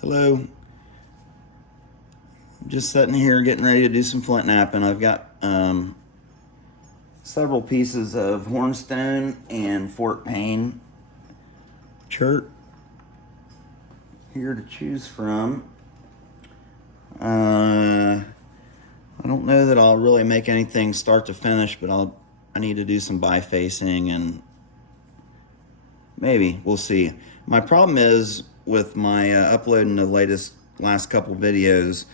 Hello. I'm just sitting here getting ready to do some flint knapping. I've got several pieces of hornstone and Fort Payne chert here to choose from. I don't know that I'll really make anything start to finish, but I need to do some bifacing and maybe we'll see. My problem is with my uploading the last couple videos,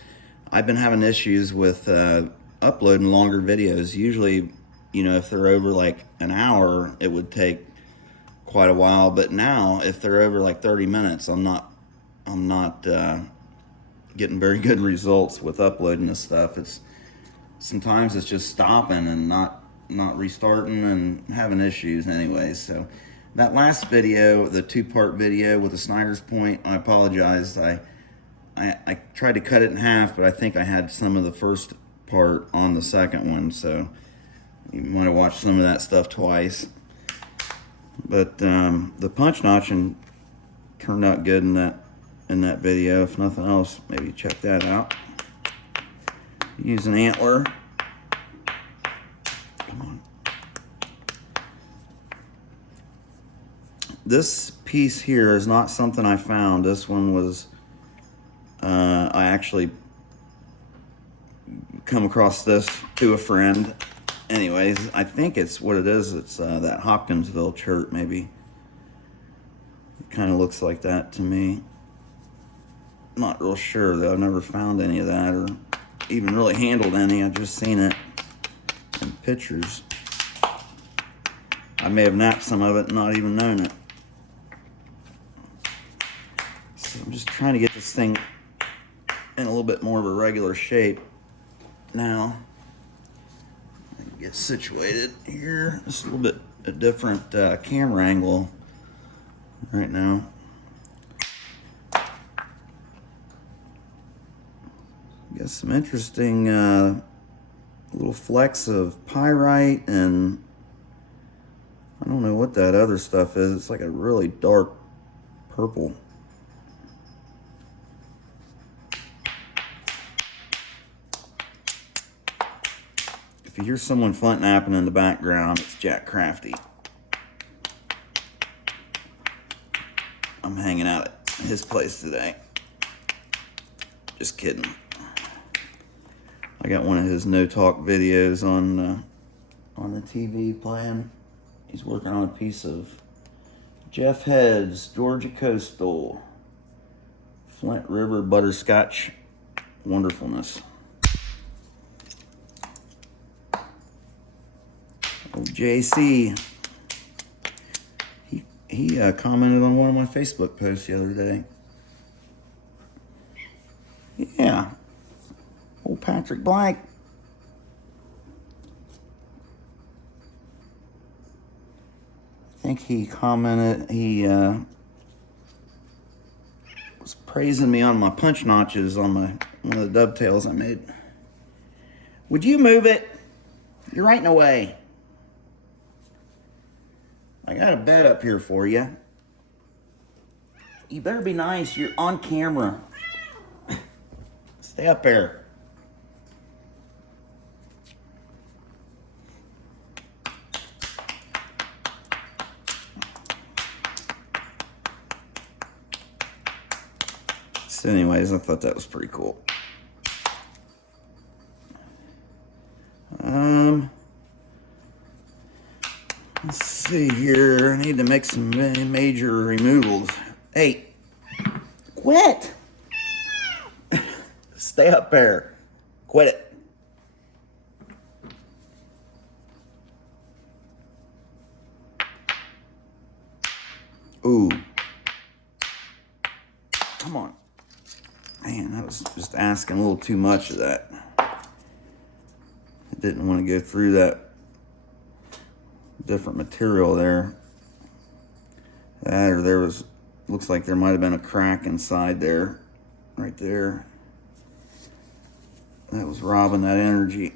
I've been having issues with uploading longer videos. Usually, if they're over like an hour, it would take quite a while. But now, if they're over like 30 minutes, I'm not getting very good results with uploading this stuff. Sometimes it's just stopping and not restarting and having issues anyways. So that last video, the 2-part video with the Snyder's Point, I apologize. I tried to cut it in half, but I think I had some of the first part on the second one, so you might have watched some of that stuff twice. But the punch notching turned out good in that video. If nothing else, maybe check that out. Use an antler. Come on. This piece here is not something I found. This one was, I actually come across this through a friend. Anyways, I think it's what it is. It's that Hopkinsville chert, maybe. It kind of looks like that to me. Not real sure, though. I've never found any of that or even really handled any. I've just seen it in pictures. I may have napped some of it and not even known it. So I'm just trying to get this thing in a little bit more of a regular shape now. Get situated here. Just a little bit a different camera angle right now. Got some interesting little flecks of pyrite, and I don't know what that other stuff is. It's like a really dark purple. If you hear someone flint knapping in the background, it's Jack Crafty. I'm hanging out at his place today. Just kidding. I got one of his no talk videos on the TV playing. He's working on a piece of Jeff Head's Georgia Coastal Flint River Butterscotch wonderfulness. JC, he commented on one of my Facebook posts the other day. Yeah, old Patrick Blank. I think he commented, he was praising me on my punch notches on one of the dovetails I made. Would you move it? You're right in the way. I got a bed up here for you. You better be nice. You're on camera. Stay up there. So anyways, I thought that was pretty cool. Let's see here. I need to make some major removals. Hey, quit! Stay up there. Quit it. Ooh. Come on. Man, that was just asking a little too much of that. I didn't want to go through that different material there. That or there was, looks like there might have been a crack inside there, right there. That was robbing that energy.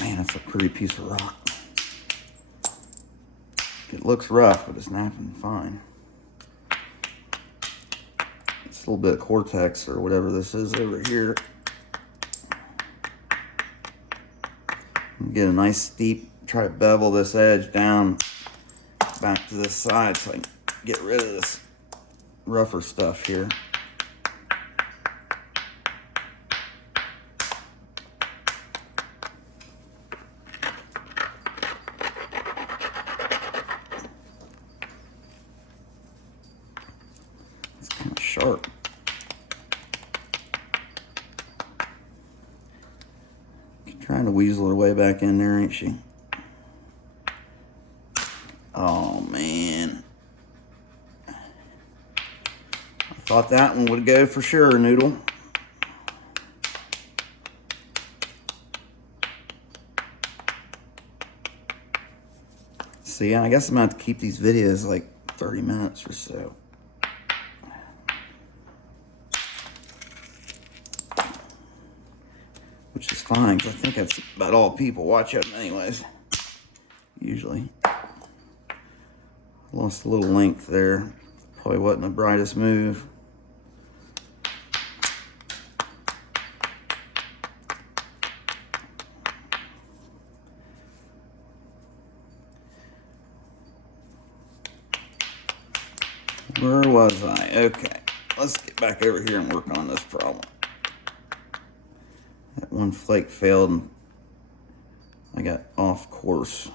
Man, that's a pretty piece of rock. It looks rough, but it's napping fine. It's a little bit of Cortex or whatever this is over here. Get a nice steep, try to bevel this edge down back to this side so I can get rid of this rougher stuff here. It's kind of sharp. Trying to weasel her way back in there, ain't she? Oh, man. I thought that one would go for sure, Noodle. See, I guess I'm going to have to keep these videos like 30 minutes or so. Which is fine, because I think that's about all people watch them anyways. Usually. Lost a little length there. Probably wasn't the brightest move. Where was I? Okay. Let's get back over here and work on this problem. That one flake failed and I got off course.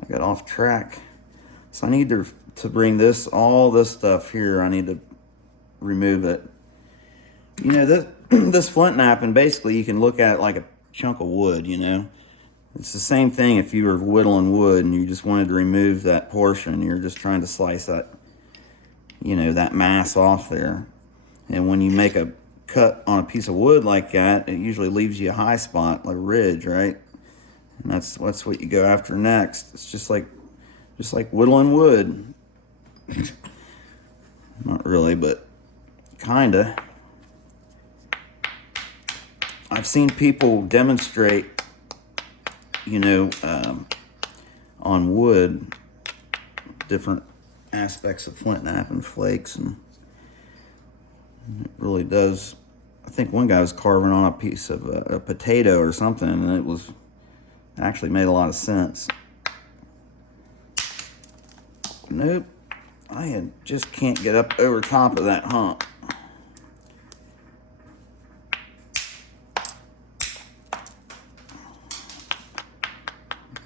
I got off track. So I need to bring this, all this stuff here, I need to remove it. You know, this flint napping, basically you can look at it like a chunk of wood, you know. It's the same thing if you were whittling wood and you just wanted to remove that portion. You're just trying to slice that, you know, that mass off there. And when you make a cut on a piece of wood like that, it usually leaves you a high spot, like a ridge, right? And that's what you go after next. It's just like whittling wood. Not really, but kinda. I've seen people demonstrate, you know, on wood, different aspects of flint napping flakes, and it really does. I think one guy was carving on a piece of a potato or something, and it actually made a lot of sense. Nope, I just can't get up over top of that hump.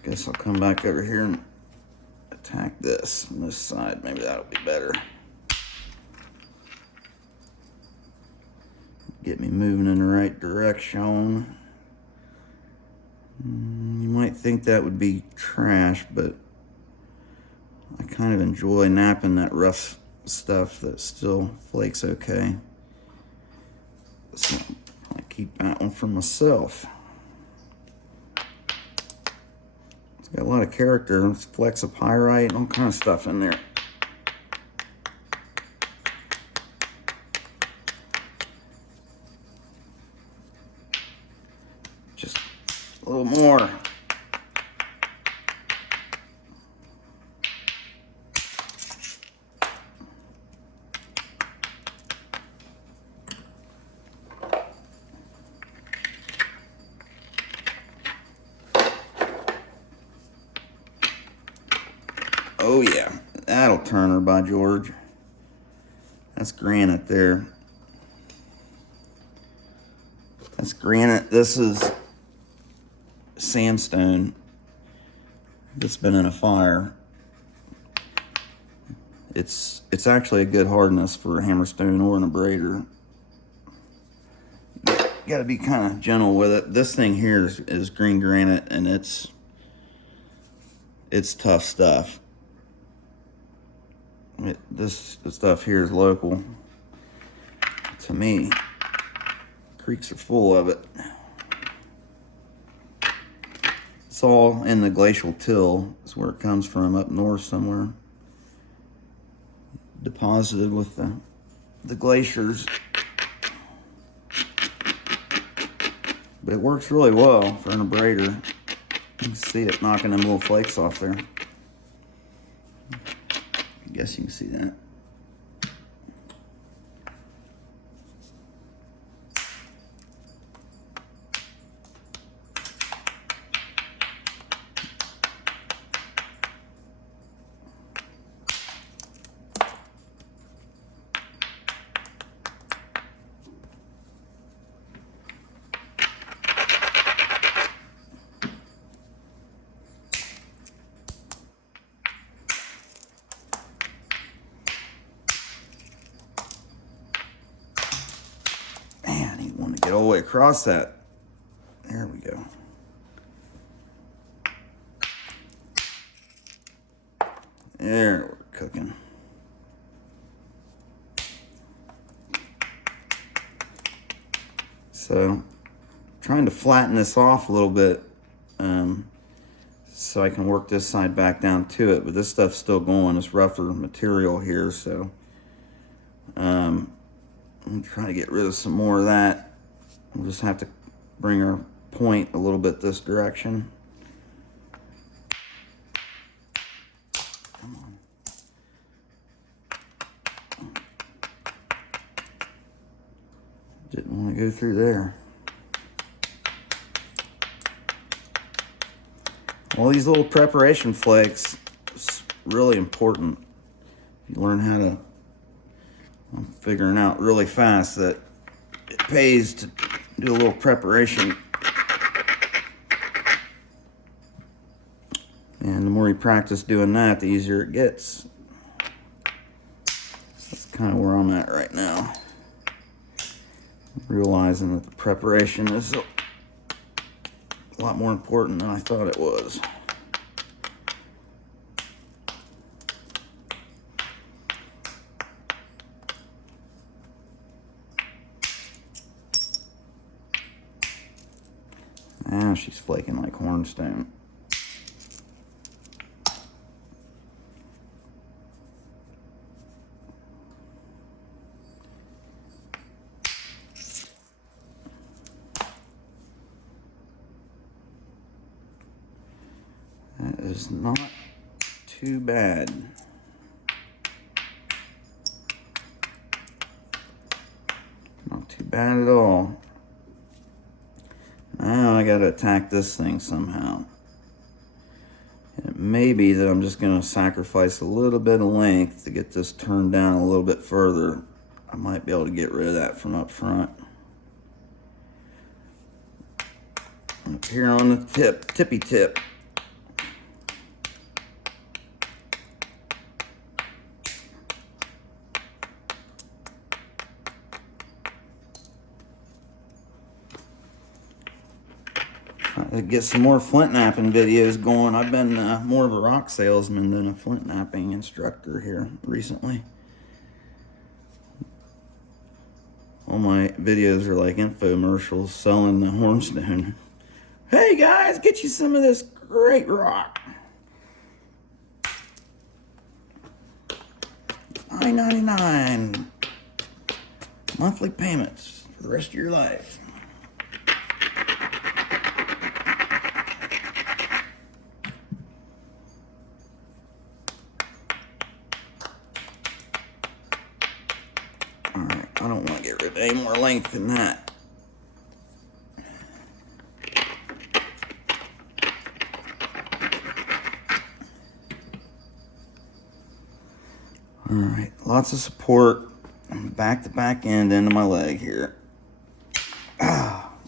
Guess I'll come back over here and attack this on this side. Maybe that'll be better. Get me moving in the right direction. You might think that would be trash, but I kind of enjoy napping that rough stuff that still flakes okay. So I keep that one for myself. It's got a lot of character. It's flexopyrite and all kind of stuff in there. Just a little more. Oh yeah, that'll turn her, by George. That's granite there. That's granite. This is sandstone that's been in a fire. It's actually a good hardness for a hammerstone or an abrader. You gotta be kind of gentle with it. This thing here is green granite, and it's tough stuff. This stuff here is local to me. Creeks are full of it. It's all in the glacial till. It's where it comes from, up north somewhere. Deposited with the glaciers. But it works really well for an abrader. You can see it knocking them little flakes off there. I guess you can see that. Man, he wanted to get all the way across that. There we go. There, we're cooking. So, trying to flatten this off a little bit so I can work this side back down to it, but this stuff's still going. It's rougher material here, so I'm trying to get rid of some more of that. We'll just have to bring our point a little bit this direction. Come on. Didn't want to go through there. All these little preparation flakes is really important. You learn how to, I'm figuring out really fast that it pays to do a little preparation. And the more you practice doing that, the easier it gets. So that's kind of where I'm at right now. Realizing that the preparation is a lot more important than I thought it was. Now she's flaking like hornstone. That is not too bad. Not too bad at all. Now I gotta attack this thing somehow. And it may be that I'm just gonna sacrifice a little bit of length to get this turned down a little bit further. I might be able to get rid of that from up front. Up here on the tippy tip. To get some more flint knapping videos going. I've been more of a rock salesman than a flint knapping instructor here recently. All my videos are like infomercials selling the hornstone. Hey guys, get you some of this great rock. $9.99 monthly payments for the rest of your life. Alright, I don't want to get rid of any more length than that. Alright, lots of support. Back to back end into my leg here.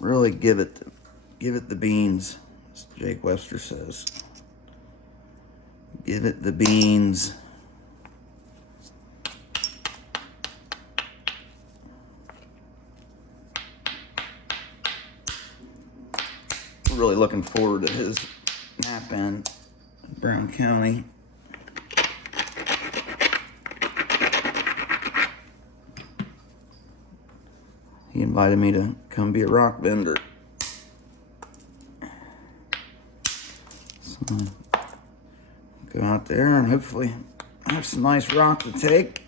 Really give it the beans, as Jake Webster says. Give it the beans. Really looking forward to his nap in Brown County. He invited me to come be a rock vendor. So go out there and hopefully have some nice rock to take.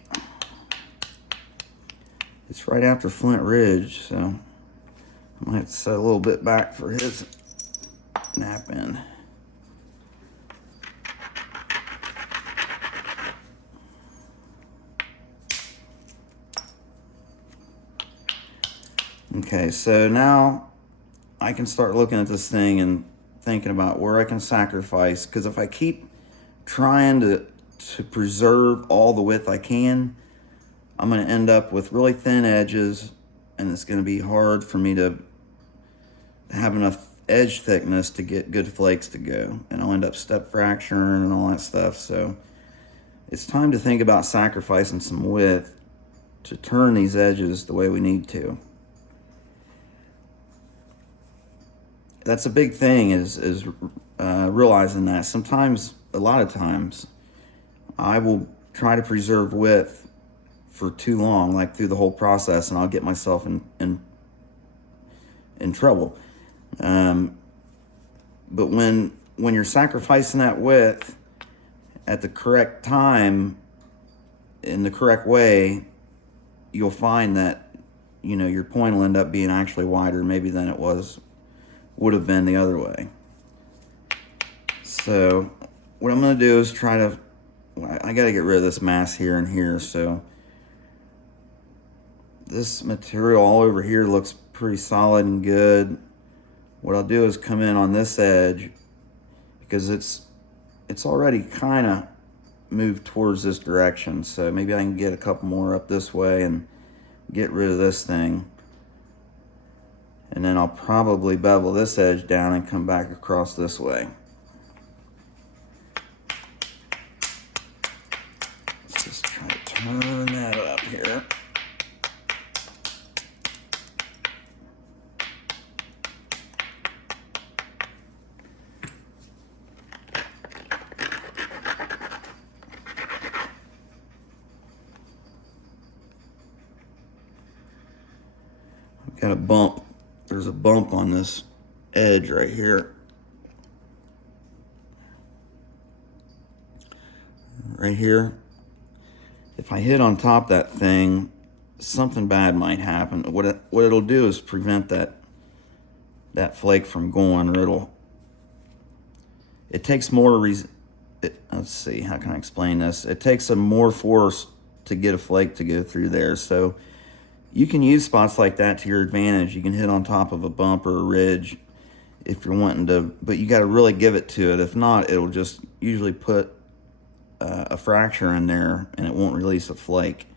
It's right after Flint Ridge, so I might have to set a little bit back for his nap in. Okay, so now I can start looking at this thing and thinking about where I can sacrifice, because if I keep trying to preserve all the width I can, I'm going to end up with really thin edges, and it's going to be hard for me to have enough edge thickness to get good flakes to go, and I'll end up step fracturing and all that stuff. So it's time to think about sacrificing some width to turn these edges the way we need to. That's a big thing, is realizing that sometimes, a lot of times, I will try to preserve width for too long, like through the whole process, and I'll get myself in trouble. But when you're sacrificing that width at the correct time, in the correct way, you'll find that, you know, your point will end up being actually wider maybe than it would have been the other way. So what I'm going to do is try to, I got to get rid of this mass here and here. So this material all over here looks pretty solid and good. What I'll do is come in on this edge, because it's already kind of moved towards this direction. So maybe I can get a couple more up this way and get rid of this thing. And then I'll probably bevel this edge down and come back across this way. Let's just try to turn that up here. I've got a bump. There's a bump on this edge right here. Right here. If I hit on top that thing, something bad might happen. What it'll do is prevent that flake from going, or it takes more let's see, how can I explain this? It takes more force to get a flake to go through there. So you can use spots like that to your advantage. You can hit on top of a bump or a ridge if you're wanting to, but you got to really give it to it. If not, it'll just usually put a fracture in there and it won't release a flake,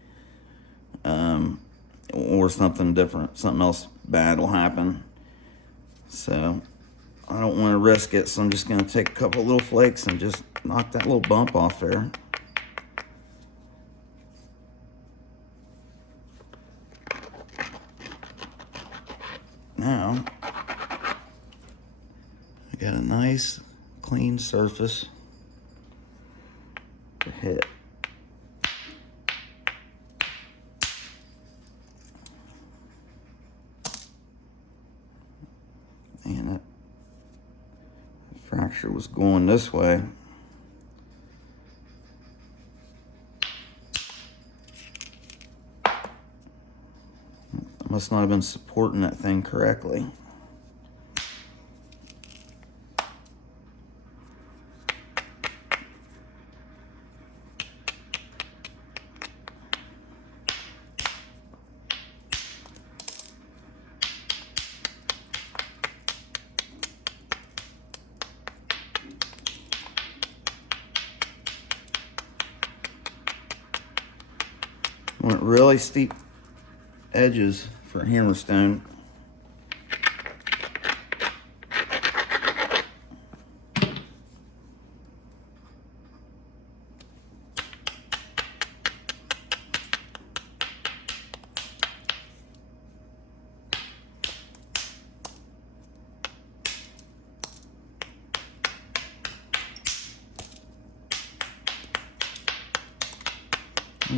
or something different, something else bad will happen. So I don't want to risk it, so I'm just going to take a couple of little flakes and just knock that little bump off there. Now, I got a nice clean surface to hit. And that fracture was going this way. Must not have been supporting that thing correctly. I want really steep edges for hammerstone.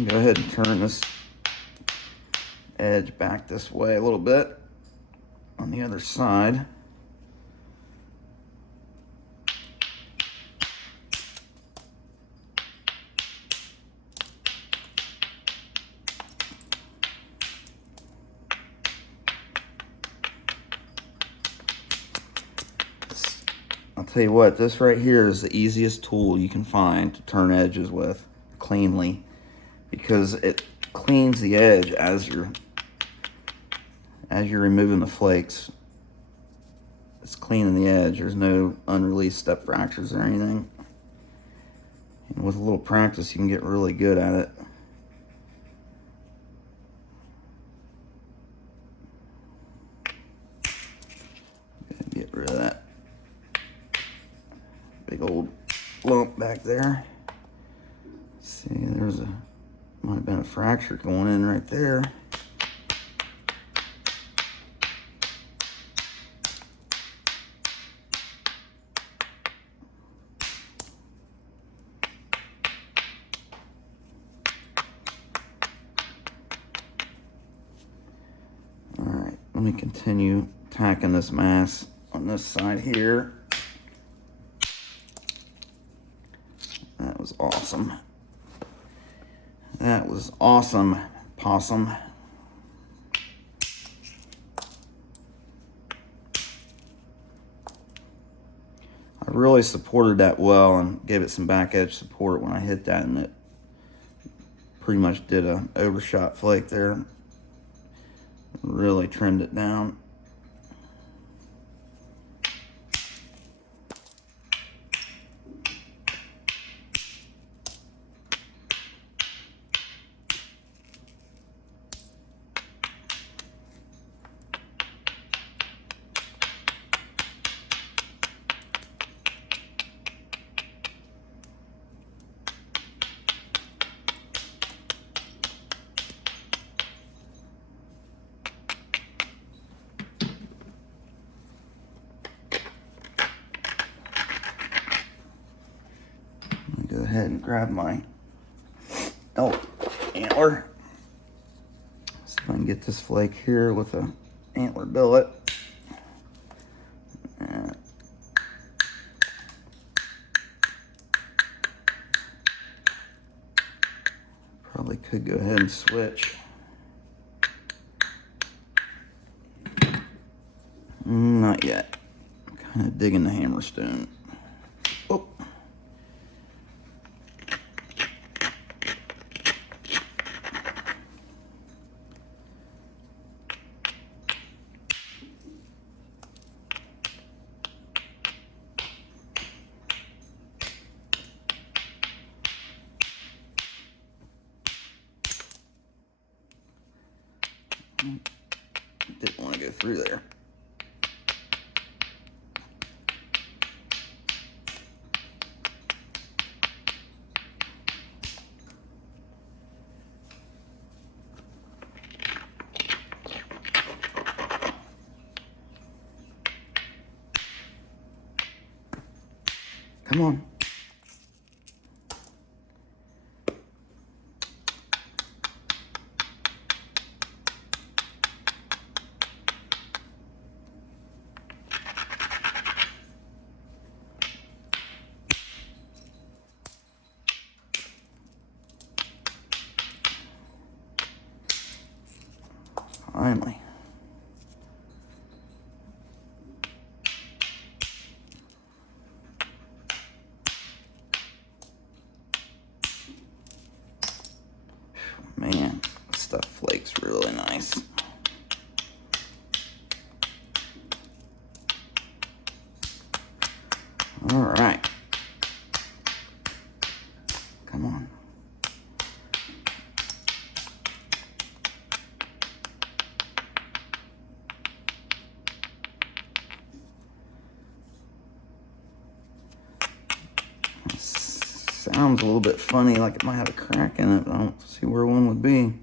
Go ahead and turn this edge back this way a little bit on the other side. I'll tell you what, this right here is the easiest tool you can find to turn edges with cleanly, because it cleans the edge as as you're removing the flakes, it's cleaning the edge. There's no unreleased step fractures or anything. And with a little practice, you can get really good at it. Get rid of that big old lump back there. See, there's might have been a fracture going in right there. All right, let me continue tacking this mass on this side here. That was awesome. That was awesome, possum. I really supported that well and gave it some back edge support when I hit that, and it pretty much did a overshot flake there. Really trimmed it down. Go ahead and grab my elk antler. See if I can get this flake here with a antler billet. Probably could go ahead and switch. Not yet. I'm kind of digging the hammerstone. Oh. Didn't want to go through there. Come on. Finally. Man, this stuff flakes really nice. All right. Come on. Sounds a little bit funny, like it might have a crack in it, but I don't see where one would be.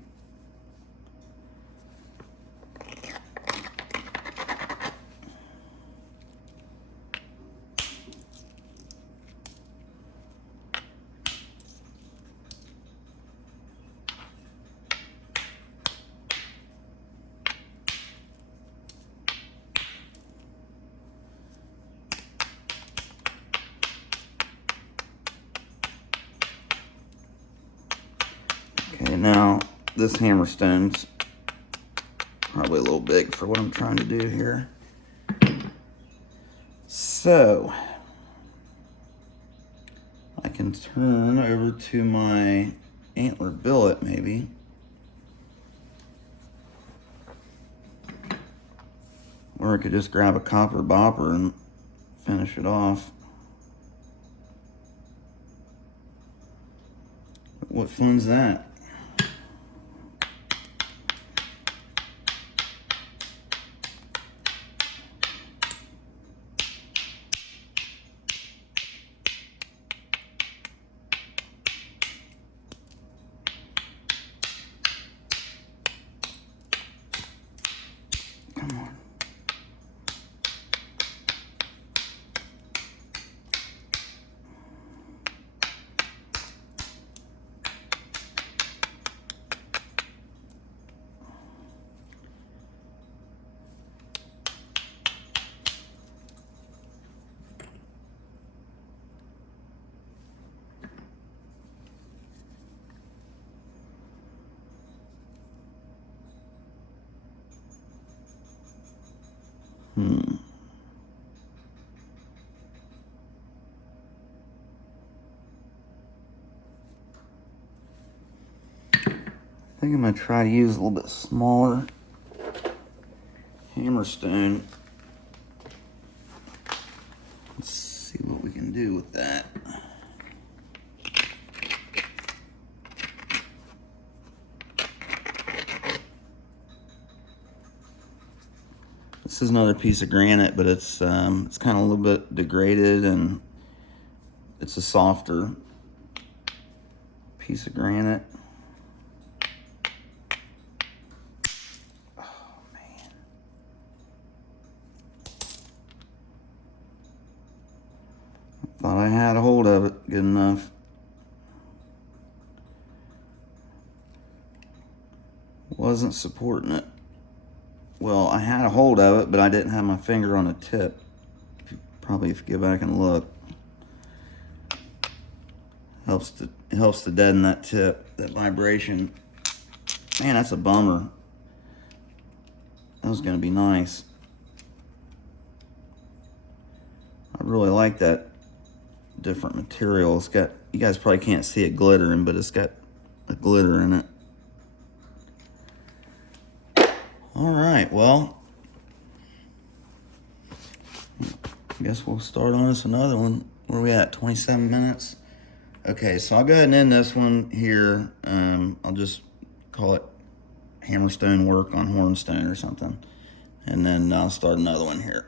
Okay, now this hammerstone's probably a little big for what I'm trying to do here. So I can turn over to my antler billet maybe. Or I could just grab a copper bopper and finish it off. What fun's that? Come on. I think I'm going to try to use a little bit smaller hammerstone. Let's see what we can do with that. This is another piece of granite, but it's kind of a little bit degraded, and it's a softer piece of granite. Thought I had a hold of it good enough. Wasn't supporting it. Well, I had a hold of it, but I didn't have my finger on the tip. Probably if you go back and look. Helps to deaden that tip, that vibration. Man, that's a bummer. That was gonna be nice. I really like that different material. It's got, you guys probably can't see it glittering, but it's got a glitter in it. All right, well, I guess we'll start on this another one. Where are we at? 27 minutes? Okay, so I'll go ahead and end this one here. I'll just call it hammerstone work on hornstone or something. And then I'll start another one here.